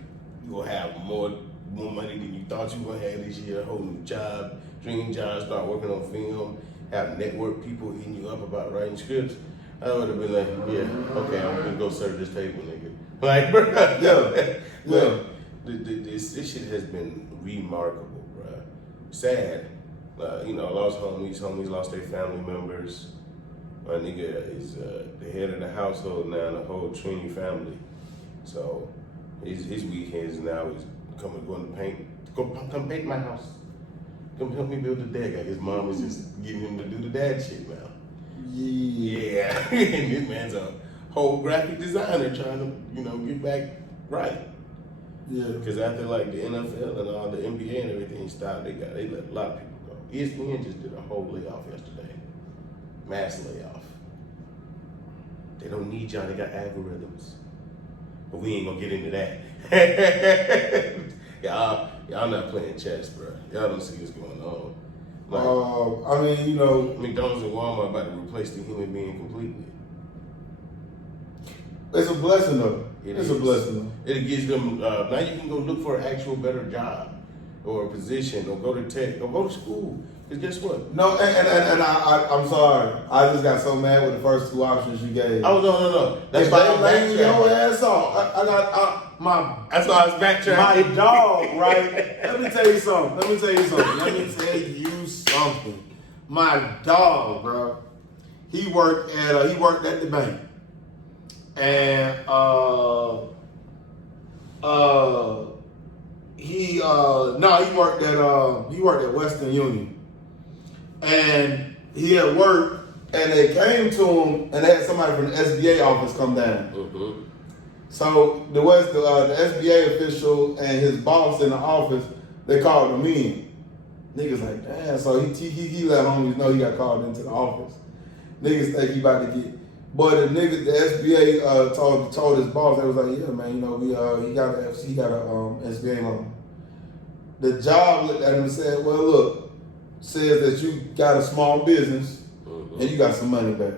you're gonna have more money than you thought you were gonna have this year, a whole new job, dream job, start working on film, have network people hitting you up about writing scripts, I would have been like, yeah, okay, I'm gonna go serve this table, nigga. Like, bro, yeah. This shit has been remarkable, bro. Sad. Lost homies lost their family members. My nigga is the head of the household now, the whole Trini family. So his weekends now is going to paint. Come paint my house. Come help me build the deck. His mom is just getting him to do the dad shit now. Yeah. And this man's a whole graphic designer trying to, get back right. Yeah. Because after the NFL and all the NBA and everything stopped, they let a lot of people go. ESPN just did a whole layoff yesterday. Mass layoff. They don't need y'all, they got algorithms. But we ain't gonna get into that. Y'all not playing chess, bro. Y'all don't see what's going on. McDonald's and Walmart about to replace the human being completely. It's a blessing though. It's a blessing though. It gives them, now you can go look for an actual better job or a position or go to tech or go to school. Because guess what? No, and I'm sorry. I just got so mad with the first two options you gave. Oh, no. That's why I'm laying your ass off. That's why I was backtracking. My dog, right? Let me tell you something. My dog, bro. He worked at the bank. And he worked at Western Union. And he had work, and they came to him, and they had somebody from the SBA office come down. Mm-hmm. So the SBA official and his boss in the office, they called him in. Niggas like, damn. So he let homies know he got called into the office. Niggas think he about to get. But the SBA told his boss, they was like, yeah, man, you know, he got a SBA loan. The job looked at him and said, well, look, says that you got a small business and you got some money back.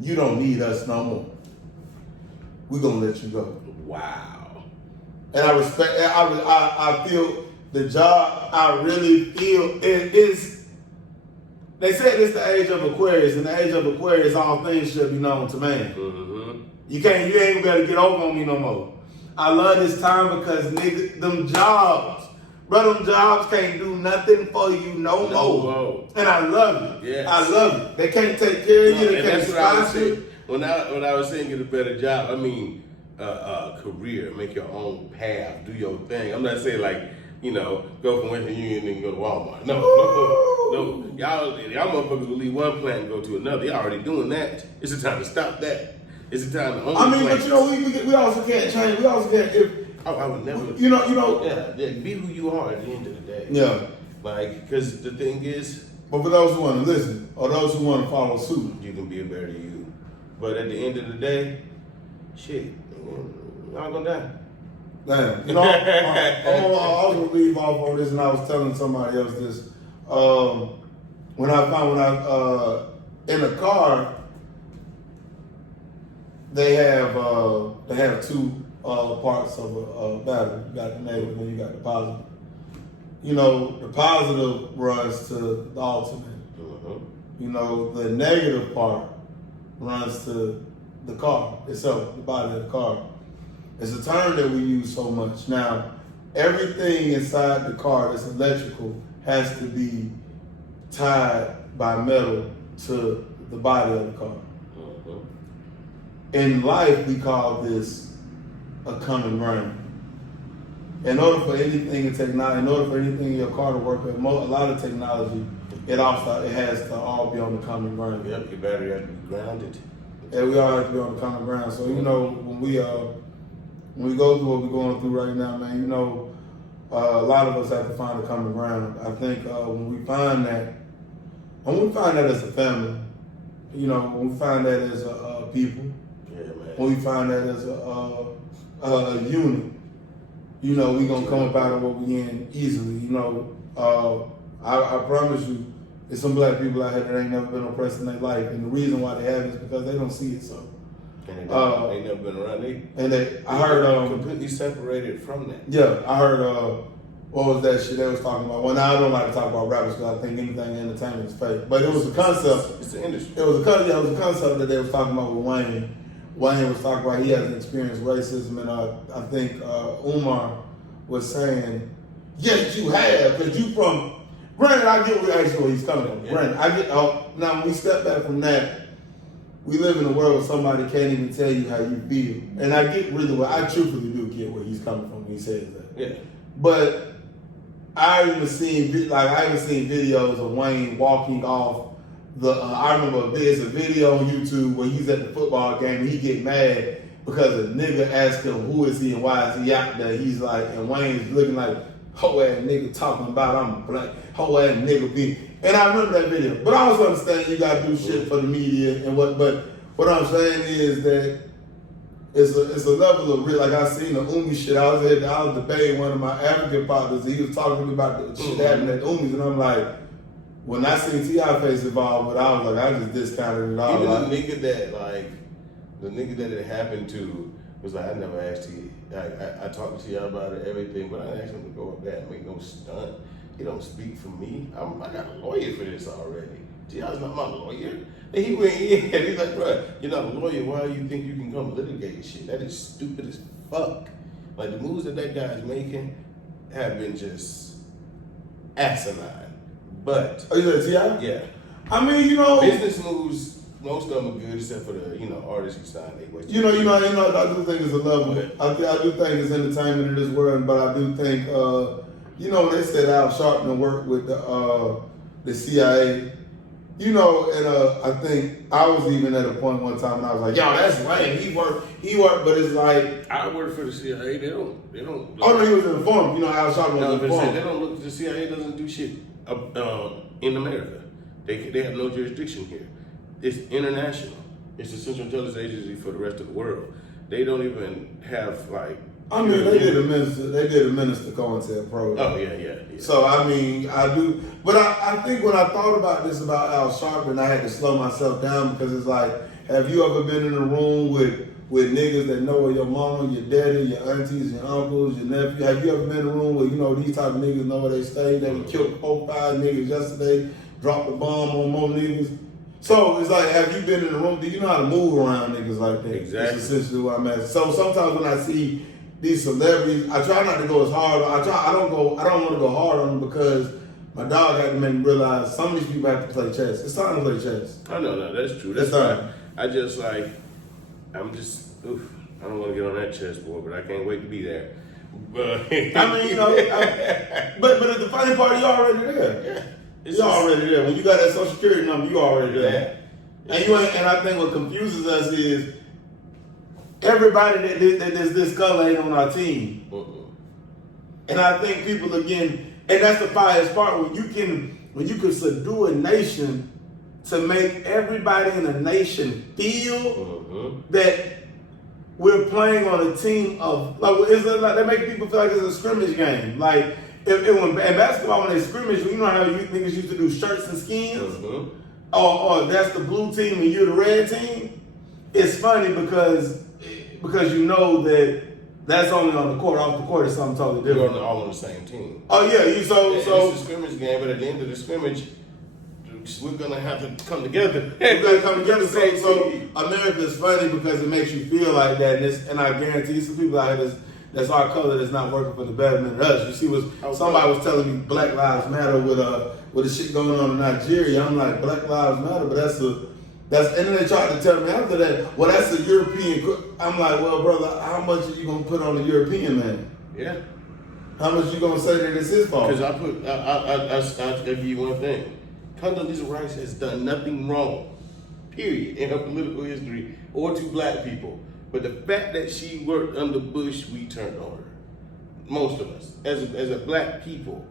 You don't need us no more. We're gonna let you go. Wow. And I respect. I feel the job. I really feel it is. They said it's the age of Aquarius. In the age of Aquarius, all things should be known to man. Mm-hmm. You ain't gonna be able to get over on me no more. I love this time because nigga, them jobs can't do nothing for you no more. And I love it. Yes. I love it. They can't take care of you. They can't sponsor you. When I was saying get a better job, I mean career, make your own path, do your thing. I'm not saying like, you know, go from Western Union and go to Walmart. No. Y'all motherfuckers will leave one plant and go to another. Y'all already doing that. It's the time to stop that. It's the time to own but you know, we also can't change. We also can't. I would never. You know. Yeah, be who you are at the end of the day. Yeah. Like, because the thing is. But for those who want to listen or those who want to follow suit, you can be a better you. But at the end of the day, shit, y'all gonna die. Damn. You know, I was gonna leave off on this, and I was telling somebody else this. When I in a car, they have two parts of a battery. You got the negative and you got the positive. You know, the positive runs to the ultimate. You know, the negative part runs to the car itself, the body of the car. It's a term that we use so much. Now, everything inside the car that's electrical has to be tied by metal to the body of the car. In life, we call this a common ground. In order for anything in technology, in order for anything in your car to work, a lot of technology, it has to all be on the common ground. Yep, your battery has to be grounded. Yeah, we all have to be on the common ground. So, you know, when we go through what we're going through right now, man, you know, a lot of us have to find a common ground. I think when we find that as a family, you know, when we find that as a people, when we find that as a unit, you know, we gonna come up out of what we in easily. You know, I promise you, there's some black people out here that ain't never been oppressed in their life, and the reason why they haven't is because they don't see it. So, and they never been around. I heard completely separated from that. Yeah, I heard what was that shit they was talking about? Well, now I don't like to talk about rappers because I think anything in entertainment is fake. But it was a concept. It's the industry. It was a concept that they was talking about with Wayne. Wayne was talking about he hasn't experienced racism, and I think Umar was saying, yes, you have, because you from. Granted, I get where he's coming from. Yeah. Granted, I get. Now, when we step back from that, we live in a world where somebody can't even tell you how you feel, and I get really well. I truthfully do get where he's coming from when he says that. Yeah. But I even seen videos of Wayne walking off the. I remember there's a video on YouTube where he's at the football game and he get mad because a nigga asked him who is he and why is he out there. He's like, and Wayne's looking like hoe ass nigga talking about I'm black, hoe ass nigga be. And I remember that video. But I also understand you gotta do shit for the media and what. But what I'm saying is that it's a level of real. Like I seen the Umi shit. I was debating one of my African partners. He was talking to me about the shit happening at Umi's, and I'm like, when I seen T.I. face involved with, I was like, I just discounted it all. Even the nigga that it happened to was like, I never asked you. I talked to T.I. about it, everything, but I didn't ask him to go up there and make no stunt. He don't speak for me. I got a lawyer for this already. T.I.'s not my lawyer. And he went in and he's like, bro, you're not a lawyer. Why do you think you can come litigate shit? That is stupid as fuck. Like, the moves that guy is making have been just asinine. But. Oh, you said T.I.? Yeah. I mean, you know. Business moves, most of them are good except for the, artists who sign their way. I do think it's a level. I do think it's entertainment in this world, but I do think, when they said Al Sharpton worked with the CIA, You know, and I think I was even at a point one time and I was like, yo, that's lame. He worked, but it's like I work for the CIA. They don't. Oh no, he was informed. You know, Al Sharpton was informed. They don't look. The CIA doesn't do shit in America. They have no jurisdiction here. It's international. It's the Central Intelligence Agency for the rest of the world. They don't even have like. I mean, they did a minister COINTELPRO. Oh yeah. So I mean, I do, but I think when I thought about this about Al Sharpton, I had to slow myself down because it's like, have you ever been in a room with niggas that know your mama, your daddy, your aunties, your uncles, your nephew? Have you ever been in a room where, you know, these type of niggas know where they stay? They killed 4, 5 niggas yesterday, dropped a bomb on more niggas. So it's like, have you been in a room? Do you know how to move around niggas like that? Exactly. That's essentially what I'm asking. So sometimes when I see these celebrities, I try not to go as hard. I don't want to go hard on them because my dog had to make me realize some of these people have to play chess. It's time to play chess. I know, that's true. That's fine. I just like, I don't want to get on that chessboard, but I can't wait to be there. But I mean, you know, but the funny part, you already there. Yeah, you're already there. When you got that Social Security number, you already there. And I think what confuses us is everybody that's this color ain't on our team. And I think people again, and that's the finest part, when you can subdue a nation to make everybody in a nation feel that we're playing on a team of like they make people feel like it's a scrimmage game. Like in basketball, when they scrimmage, you know how you niggas used to do shirts and skins, or that's the blue team and you're the red team. It's funny because you know that's only on the court. Off the court is something totally different. We're all on the same team. Oh yeah, it's a scrimmage game, but at the end of the scrimmage, we're gonna have to come together. We're gonna come together. So America is funny because it makes you feel like that, and I guarantee some people out here that's our color that's not working for the betterment of us. You see, somebody was telling me Black Lives Matter with the shit going on in Nigeria. I'm like, Black Lives Matter, but and then they tried to tell me after that, well, that's a European. I'm like, well, brother, how much are you gonna put on the European man? Yeah. How much you gonna say that it's his fault? Because I'll give you one thing. Condoleezza Rice has done nothing wrong, period, in her political history or to black people. But the fact that she worked under Bush, we turned on her. Most of us, as a black people,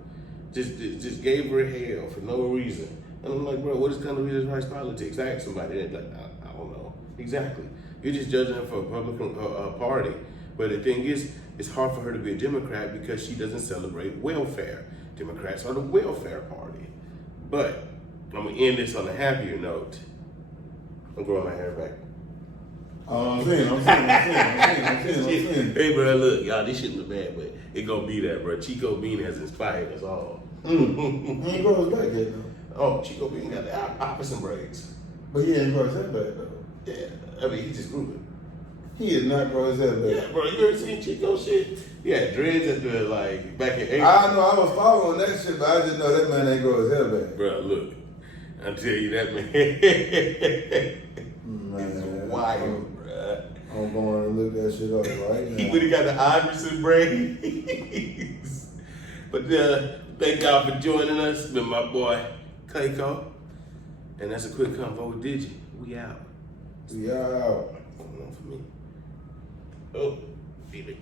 just gave her hell for no reason. And I'm like, bro, what is Condoleezza Rice politics? I asked somebody, they're like, I don't know. Exactly. You're just judging her for a Republican party. But the thing is, it's hard for her to be a Democrat because she doesn't celebrate welfare. Democrats are the welfare party. But I'm going to end this on a happier note. I'm growing my hair back. I'm seeing. Hey, bro, look, y'all, this shit look bad, but it gonna be that, bro. Chico Bean has inspired us all. He ain't grow his back yet, though. Oh, Chico Bean got the opposite braids. But he ain't grow his head back, though. Yeah, I mean, he just grew it. He did not grow his head back. Yeah, bro, you ever seen Chico shit? Yeah, dreads at the, like, back in April. I know, I was following that shit, but I just know that man ain't grow his head back. Bro, look, I'll tell you that, man. It's wild, bro. I'm going to look that shit up right now. He would've got the Iverson braids. But thank y'all for joining us with my boy, Clayco. And that's a quick convo with Digi. We out. We out. For me. Oh, feel it.